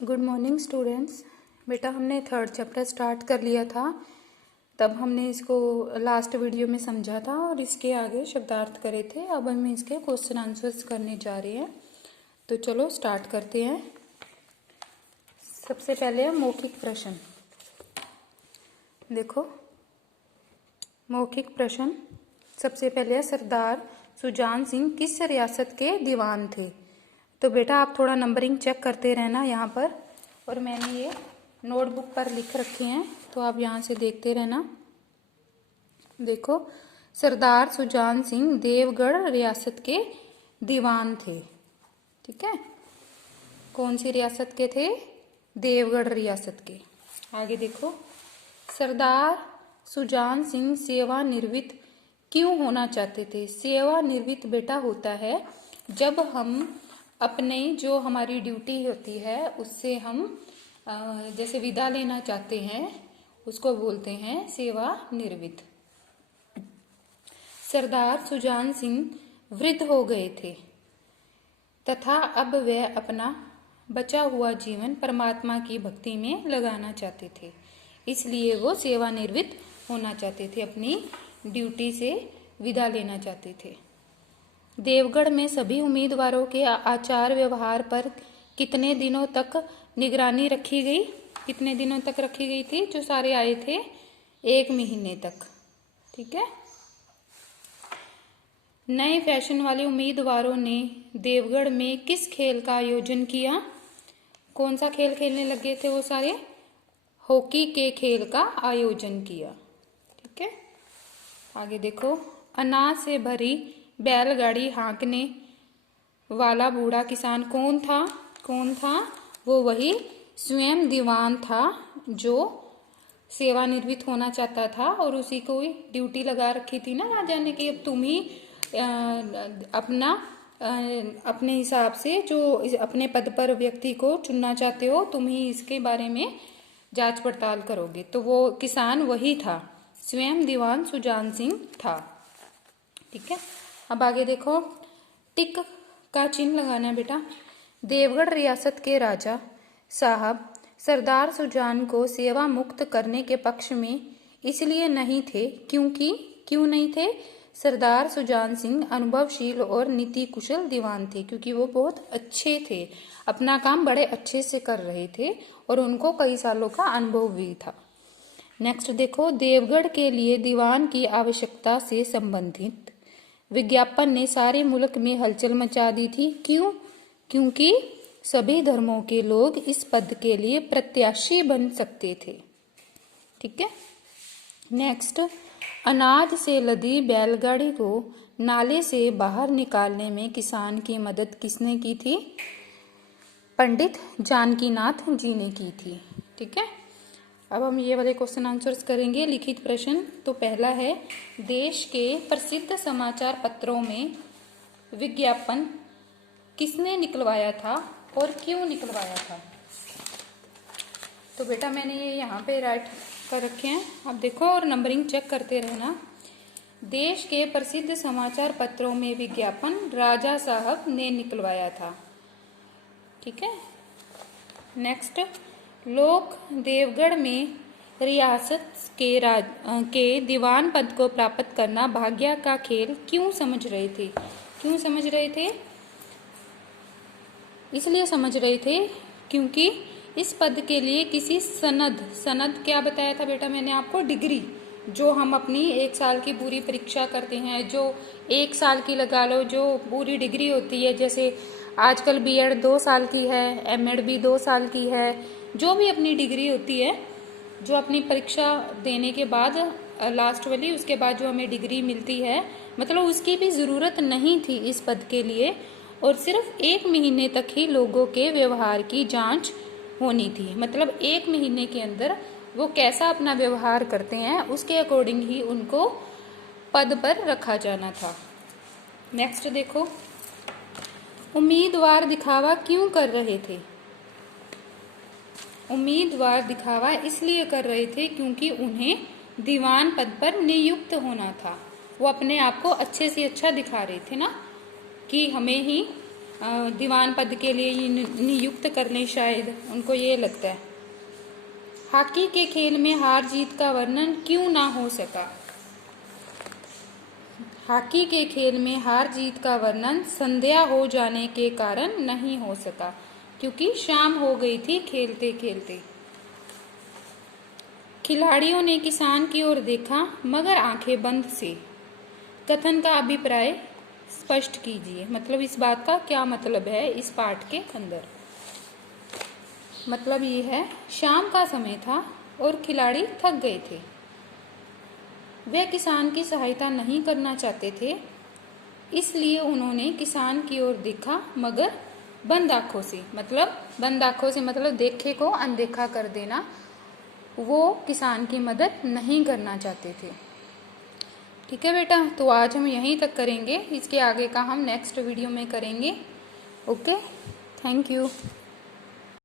Good morning students. बेटा हमने third chapter start कर लिया था, तब हमने इसको लास्ट वीडियो में समझा था और इसके आगे शब्दार्थ करे थे। अब हम इसके क्वेश्चन आंसर्स करने जा रहे हैं, तो चलो स्टार्ट करते हैं। सबसे पहले है मौखिक प्रश्न। देखो मौखिक प्रश्न सबसे पहले है, सरदार सुजान सिंह किस रियासत के दीवान थे? तो बेटा आप थोड़ा नंबरिंग चेक करते रहना यहाँ पर, और मैंने ये नोटबुक पर लिख रखे हैं तो आप यहाँ से देखते रहना। देखो सरदार सुजान सिंह देवगढ़ रियासत के दीवान थे। ठीक है, कौन सी रियासत के थे? देवगढ़ रियासत के। आगे देखो, सरदार सुजान सिंह सेवानिवृत्त क्यों होना चाहते थे? सेवानिवृत्त बेटा होता है जब हम अपने जो हमारी ड्यूटी होती है उससे हम जैसे विदा लेना चाहते हैं, उसको बोलते हैं सेवानिवृत्त। सरदार सुजान सिंह वृद्ध हो गए थे तथा अब वे अपना बचा हुआ जीवन परमात्मा की भक्ति में लगाना चाहते थे, इसलिए वो सेवानिवृत्त होना चाहते थे, अपनी ड्यूटी से विदा लेना चाहते थे। देवगढ़ में सभी उम्मीदवारों के आचार व्यवहार पर कितने दिनों तक निगरानी रखी गई? कितने दिनों तक रखी गई थी? जो सारे आए थे 1 महीने तक। ठीक है, नए फैशन वाले उम्मीदवारों ने देवगढ़ में किस खेल का आयोजन किया? कौन सा खेल खेलने लगे थे वो सारे? हॉकी के खेल का आयोजन किया। ठीक है, आगे देखो, अनाज से भरी बैलगाड़ी हाँकने वाला बूढ़ा किसान कौन था? कौन था? वो वही स्वयं दीवान था जो सेवानिवृत्त होना चाहता था, और उसी को ड्यूटी लगा रखी थी ना राजा ने कि अब तुम ही अपने हिसाब से जो अपने पद पर व्यक्ति को चुनना चाहते हो, तुम ही इसके बारे में जांच पड़ताल करोगे। तो वो किसान वही था, स्वयं दीवान सुजान सिंह था। ठीक है, अब आगे देखो, टिक का चिन्ह लगाना है बेटा। देवगढ़ रियासत के राजा साहब सरदार सुजान को सेवा मुक्त करने के पक्ष में इसलिए नहीं थे क्यों नहीं थे? सरदार सुजान सिंह अनुभवशील और नीति कुशल दीवान थे, क्योंकि वो बहुत अच्छे थे, अपना काम बड़े अच्छे से कर रहे थे और उनको कई सालों का अनुभव भी था। नेक्स्ट देखो, देवगढ़ के लिए दीवान की आवश्यकता से संबंधित विज्ञापन ने सारे मुल्क में हलचल मचा दी थी। क्यों? क्योंकि सभी धर्मों के लोग इस पद के लिए प्रत्याशी बन सकते थे। ठीक है, नेक्स्ट, अनाज से लदी बैलगाड़ी को नाले से बाहर निकालने में किसान की मदद किसने की थी? पंडित जानकीनाथ जी ने की थी। ठीक है, अब हम ये वाले क्वेश्चन आंसर्स करेंगे। लिखित प्रश्न तो पहला है, देश के प्रसिद्ध समाचार पत्रों में विज्ञापन किसने निकलवाया था और क्यों निकलवाया था? तो बेटा मैंने ये यहाँ पे राइट कर रखे हैं, आप देखो और नंबरिंग चेक करते रहना। देश के प्रसिद्ध समाचार पत्रों में विज्ञापन राजा साहब ने निकलवाया था। ठीक है, नेक्स्ट, लोग देवगढ़ में रियासत के दीवान पद को प्राप्त करना भाग्य का खेल क्यों समझ रहे थे? क्यों समझ रहे थे? इसलिए समझ रहे थे क्योंकि इस पद के लिए किसी सनद क्या बताया था बेटा मैंने आपको? डिग्री, जो हम अपनी 1 साल की पूरी परीक्षा करते हैं, जो 1 साल की लगा लो, जो पूरी डिग्री होती है, जैसे आजकल बीएड 2 साल की है, एमएड भी 2 साल की है, जो भी अपनी डिग्री होती है, जो अपनी परीक्षा देने के बाद लास्ट वाली, उसके बाद जो हमें डिग्री मिलती है, मतलब उसकी भी ज़रूरत नहीं थी इस पद के लिए, और सिर्फ 1 महीने तक ही लोगों के व्यवहार की जांच होनी थी। मतलब 1 महीने के अंदर वो कैसा अपना व्यवहार करते हैं उसके अकॉर्डिंग ही उनको पद पर रखा जाना था। नेक्स्ट देखो, उम्मीदवार दिखावा क्यों कर रहे थे? उम्मीदवार दिखावा इसलिए कर रहे थे क्योंकि उन्हें दीवान पद पर नियुक्त होना था। वो अपने आप को अच्छे से अच्छा दिखा रहे थे ना, कि हमें ही दीवान पद के लिए नियुक्त कर लें, शायद उनको ये लगता है। हॉकी के खेल में हार जीत का वर्णन क्यों ना हो सका? हॉकी के खेल में हार जीत का वर्णन संध्या हो जाने के कारण नहीं हो सका, क्योंकि शाम हो गई थी खेलते खेलते। खिलाड़ियों ने किसान की ओर देखा मगर आंखें बंद से। कथन का अभिप्राय स्पष्ट कीजिए। मतलब इस बात का क्या मतलब है इस पाठ के अंदर? मतलब ये है, शाम का समय था और खिलाड़ी थक गए थे। वे किसान की सहायता नहीं करना चाहते थे, इसलिए उन्होंने किसान की ओर देखा मगर बंद आंखों से। मतलब बंद आंखों से मतलब देखे को अनदेखा कर देना। वो किसान की मदद नहीं करना चाहते थे। ठीक है बेटा, तो आज हम यहीं तक करेंगे। इसके आगे का हम नेक्स्ट वीडियो में करेंगे। Okay, thank you.